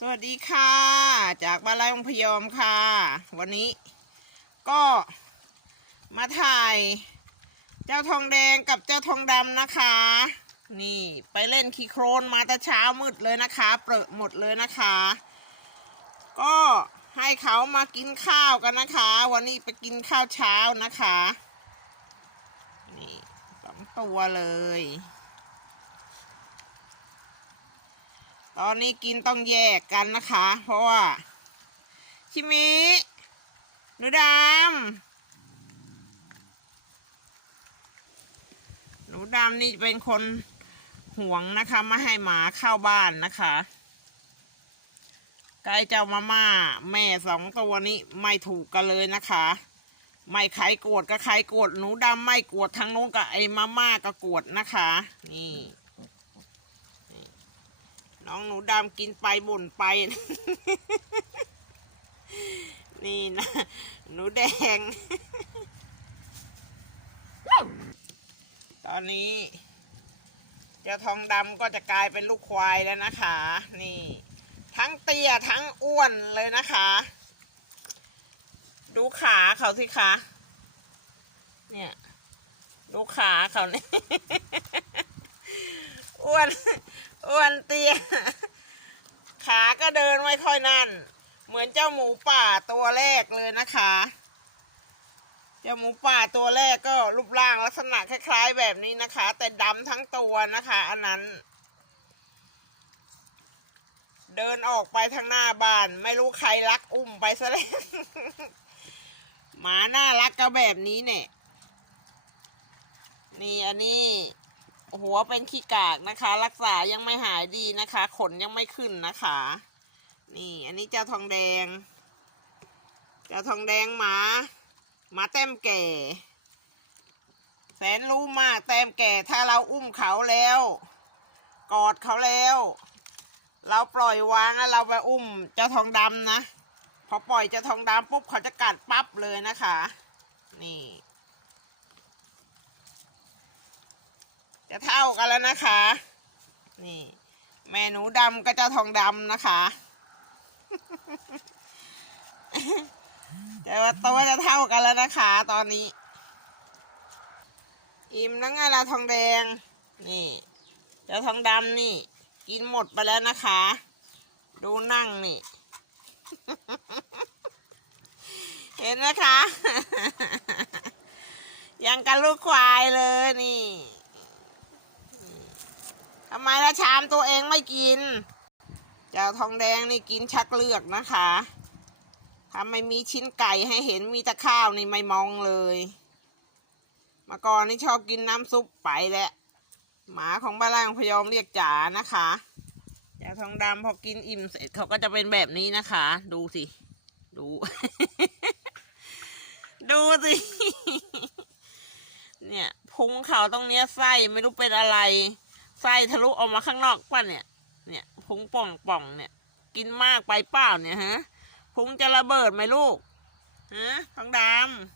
สวัสดีค่ะ จากบ้านไร่องพยอมค่ะ วันนี้ก็มาถ่าย เจ้าทองแดงกับเจ้าทองดำนะคะ นี่ไปเล่นขี้โครนมาแต่เช้ามืดเลยนะคะ เปรอะหมดเลยนะคะ ก็ให้เขามากินข้าวกันนะคะ วันนี้ไปกินข้าวเช้านะคะ นี่สองตัวเลย ตอนนี้กินต้องแยกกันนะคะ เพราะว่า ชิมิหนูดำหนูดำนี่เป็นคนห่วงนะคะไม่ให้หมาเข้าบ้านนะคะไก่เจ้ามาม่า แม่สองตัวนี้ไม่ถูกกันเลยนะคะ ไม่ใครโกรธก็ใครโกรธหนูดำไม่โกรธทางนู้นกับไอ้มาม่าก็โกรธนะคะ นี่ น้องหนูดำกินไปบ่นไป นี่นะ หนูแดง ตอนนี้เจ้าทองดำก็จะกลายเป็นลูกควายแล้วนะคะ นี่ ทั้งเตี้ยทั้งอ้วนเลยนะคะ ดูขาเขาสิคะ เนี่ย ดูขาเขาเนี่ยอ้วนอ้วนเตี้ย ก็เดินไม่ค่อยนั่น เหมือนเจ้าหมูป่าตัวแรกเลยนะคะ เจ้าหมูป่าตัวแรกก็รูปร่างลักษณะคล้ายๆแบบนี้นะคะ แต่ดำทั้งตัวนะคะ อันนั้น เดินออกไปทางหน้าบ้าน ไม่รู้ใครรักอุ้มไปซะแล้วหมาน่ารักก็แบบนี้เนี่ย นี่อันนี้หัวเป็นขี้กากนะคะ รักษายังไม่หายดีนะคะ ขนยังไม่ขึ้นนะคะ นี่อันนี้เจ้าทองแดง เจ้าทองแดงหมา หมาแต้มแก่ แสนรู้มากแต้มแก่ ถ้าเราอุ้มเขาแล้ว กอดเขาแล้ว เราปล่อยวางแล้วเราไปอุ้มเจ้าทองดำนะพอปล่อยเจ้าทองดำปุ๊บเขาจะกัดปั๊บเลยนะคะ นี่จะเท่ากันแล้วนะคะ นี่ แม่หนูดำก็เจ้าทองดำนะคะ แต่ว่าตัวจะเท่ากันแล้วนะคะ ตอนนี้ อิ่มแล้วไงล่ะทองแดง นี่เจ้าทองดำนี่ กินหมดไปแล้วนะคะ ดูนั่งนี่ เห็นนะคะ ยังกับลูกควายเลยนี่ทำไมละชามตัวเองไม่กิน จ้าทองแดงนี่กินชักเลือกนะคะถ้าไม่มีชิ้นไก่ให้เห็นมีแต่ข้าวนี่ไม่มองเลยมาก่อนนี่ชอบกินน้ำซุปไปแหละหมาของบ้านล่างพยอมเรียกจ๋านะคะจ้าทองดำพอกินอิ่มเสร็จเขาก็จะเป็นแบบนี้นะคะ ดูสิ ดู ดูสิ เนี่ยพุงเขาตรงเนี้ยไส้ไม่รู้เป็นอะไร ไส้ทะลุออกมาข้างนอกป่ะเนี่ย เนี่ย พุงป่องป่องเนี่ย กินมากไปเปล่าเนี่ยฮะพุงจะระเบิดไหมลูกฮะทองดำ